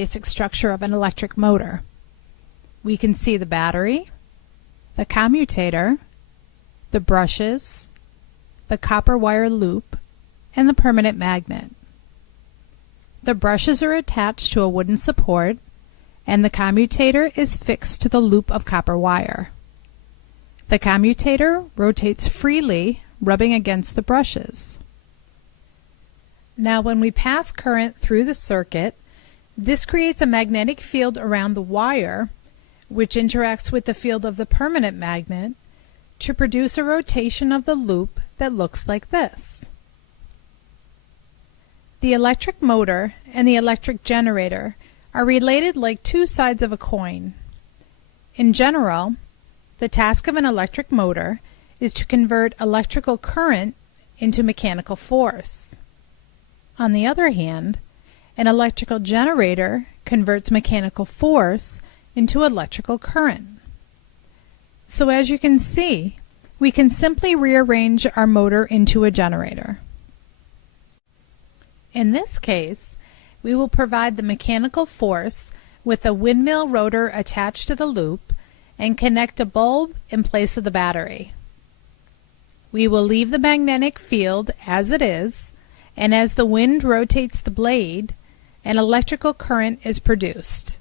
basic structure of an electric motor. We can see the battery, the commutator, the brushes, the copper wire loop, and the permanent magnet. The brushes are attached to a wooden support, and the commutator is fixed to the loop of copper wire. The commutator rotates freely, rubbing against the brushes. Now, when we pass current through the circuit, this creates a magnetic field around the wire, which interacts with the field of the permanent magnet to produce a rotation of the loop that looks like this. The electric motor and the electric generator are related like two sides of a coin. In general, the task of an electric motor is to convert electrical current into mechanical force. On the other hand, an electrical generator converts mechanical force into electrical current. So as you can see, we can simply rearrange our motor into a generator. In this case, we will provide the mechanical force with a windmill rotor attached to the loop and connect a bulb in place of the battery. We will leave the magnetic field as it is, and as the wind rotates the blade, an electrical current is produced.